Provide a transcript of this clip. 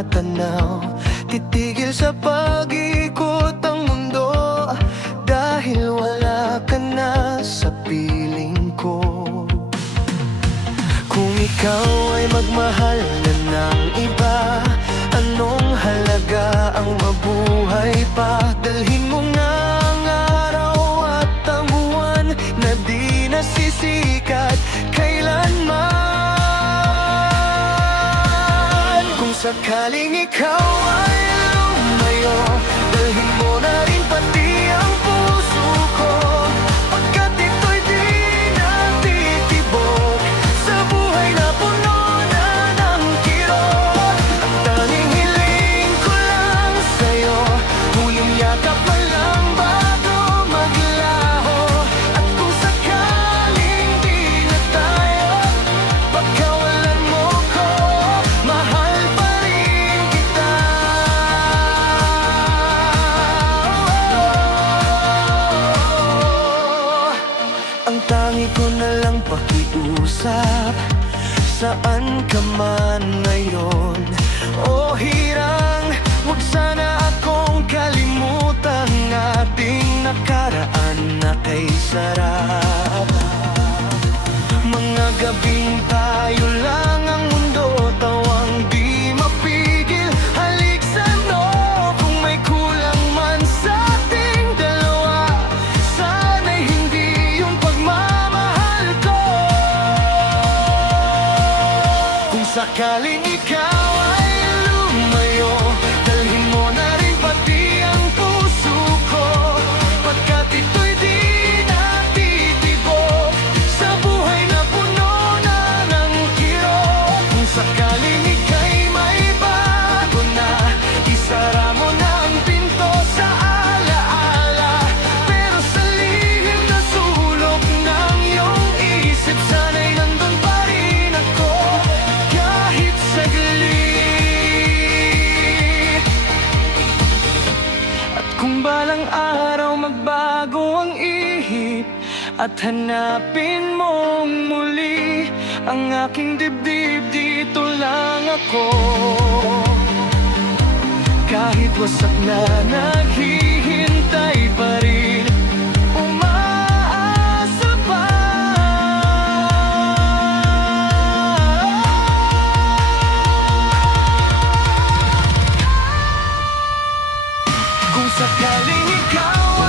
matanaw. Titigil sa pag-ikot ang mundo, dahil wala ka na sa piling ko. Kung ikaw ay magmahal na ng iba, anong halaga ang mabuhay pa? Dalhin mo nga ang araw at ang buwan na di nasisikat kailanman. Kung sakaling ikaw ay lumayo, dalhin mo na rin pati ang puso ko, pagkat ito'y di natitibok sa buhay na puno na ng kirot. Ang tanging hiling ko lang sa'yo, huling yakap pa lang bago maglaho. At kung sakaling di na tayo, pagkawalan mo ko, mahal pa rin kita. Ang tangi ko na lang pakiusap, saan ka man ngayon o hirang, huwag sana akong kalimutang ating nakaraan na kay sarap. Mga gabing tayo lang ang mundo, tawang di mapigil. Halik sa'no kung may kulang man sa ating dalawa, sana'y hindi yung pagmamahal ko. Kung sakaling ikaw ay lumayo, dalhin mo na rin pati ang puso ko, pagkat ito'y di natitibok sa buhay na puno na ng kirot. Kung sakaling ika'y may bago na, isara mo na ang pinto sa alaala. Pero sa lihim na sulok ng iyong isip, sana'y nandun pa rin ako kahit saglit. At kung balang araw magbago ang ihip at hanapin mong muli ang aking dibdib, dito lang ako. Kahit wasak na, naghihintay pa rin, umaasa pa. Kung sakaling ikaw